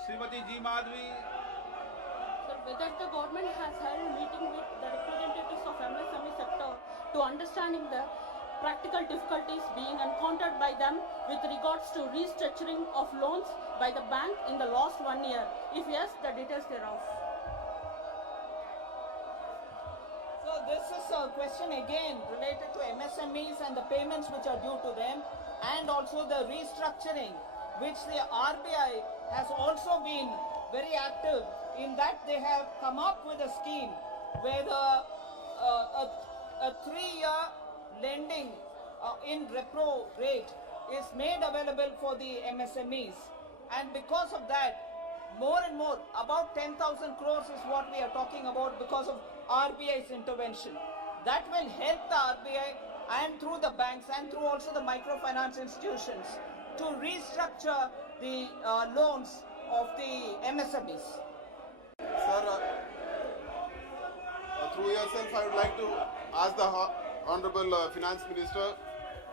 Srimati G. Madhvi. Sir, whether the government has held a meeting with the representatives of MSME sector to understanding the practical difficulties being encountered by them with regards to restructuring of loans by the bank in the last 1 year? If yes, the details thereof. So this is a question again related to MSMEs and the payments which are due to them, and also the restructuring which the RBI has also been very active in, that they have come up with a scheme where a 3-year lending in repo rate is made available for the MSMEs, and because of that, more and more, about 10,000 crores is what we are talking about because of RBI's intervention. That will help the RBI and through the banks and through also the microfinance institutions to restructure the loans of the MSMEs. Sir, through yourself, I would like to ask the Honorable Finance Minister,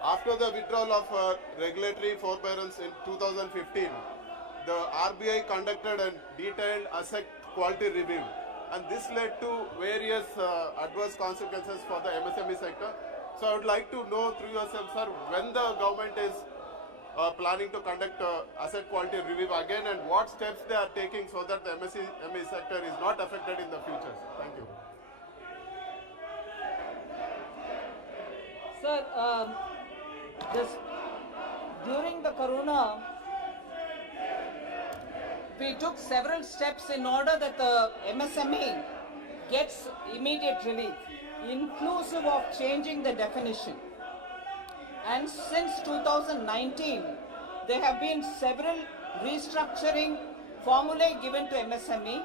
after the withdrawal of regulatory forbearance in 2015, the RBI conducted a detailed asset quality review, and this led to various adverse consequences for the MSME sector. So I would like to know through yourself, sir, when the government is planning to conduct asset quality review again, and what steps they are taking so that the MSME sector is not affected in the future. Thank you. Sir, during the corona, we took several steps in order that the MSME gets immediate relief, inclusive of changing the definition. And since 2019, there have been several restructuring formulae given to MSME,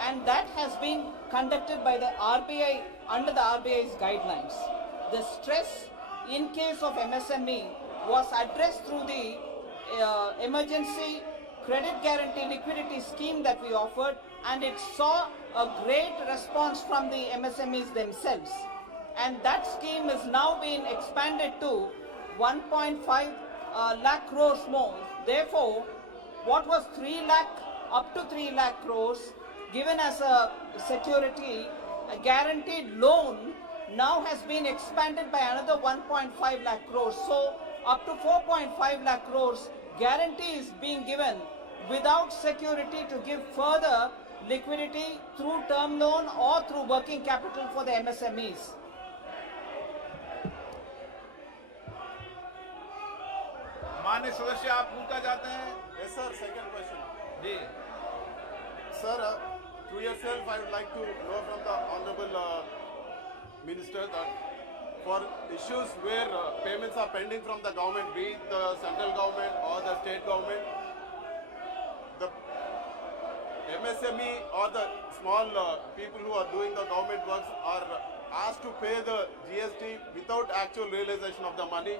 and that has been conducted by the RBI under the RBI's guidelines. The stress in case of MSME was addressed through the emergency credit guarantee liquidity scheme that we offered, and it saw a great response from the MSMEs themselves. And that scheme is now being expanded to 1.5 lakh crores more. Therefore, what was 3 lakh up to 3 lakh crores given as a security, a guaranteed loan, now has been expanded by another 1.5 lakh crores. So up to 4.5 lakh crores guarantee is being given without security to give further liquidity through term loan or through working capital for the MSMEs. माननीय सदस्य आप पूछना चाहते हैं? Yes, sir. Second question. Ji. Sir, through yourself, I would like to know from the Honorable Minister that for issues where payments are pending from the government, be it the central government or the state government, the MSME or the small people who are doing the government works are asked to pay the GST without actual realization of the money.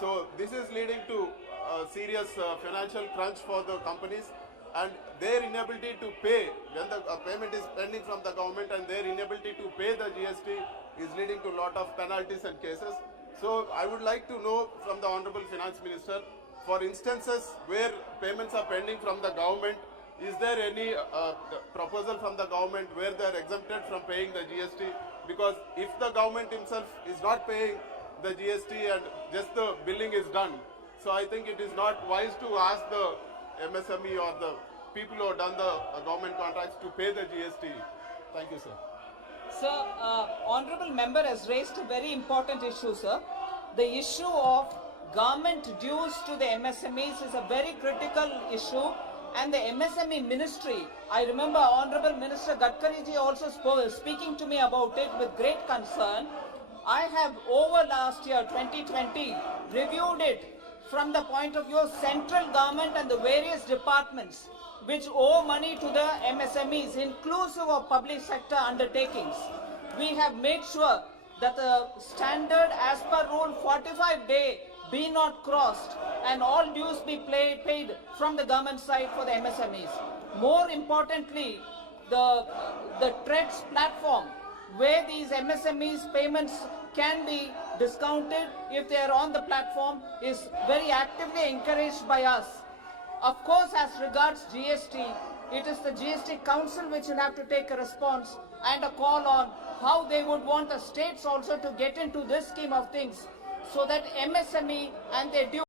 So this is leading to a serious financial crunch for the companies, and their inability to pay when the payment is pending from the government, and their inability to pay the GST is leading to a lot of penalties and cases. So I would like to know from the Honorable Finance Minister, for instances where payments are pending from the government, is there any proposal from the government where they are exempted from paying the GST? Because if the government himself is not paying the GST and just the billing is done, so I think it is not wise to ask the MSME or the people who have done the government contracts to pay the GST. Thank you, sir. Sir, Honorable Member has raised a very important issue, sir. The issue of government dues to the MSMEs is a very critical issue, and the MSME ministry, I remember Honorable Minister Gadkari ji also speaking to me about it with great concern. I have over last year 2020 reviewed it from the point of view of central government and the various departments which owe money to the MSMEs, inclusive of public sector undertakings. We have made sure that the standard as per rule 45-day be not crossed and all dues be paid from the government side for the MSMEs. More importantly, the TREDS platform, where these MSMEs payments can be discounted if they are on the platform, is very actively encouraged by us. Of course, as regards GST, it is the GST Council which will have to take a response and a call on how they would want the states also to get into this scheme of things, so that MSME and their due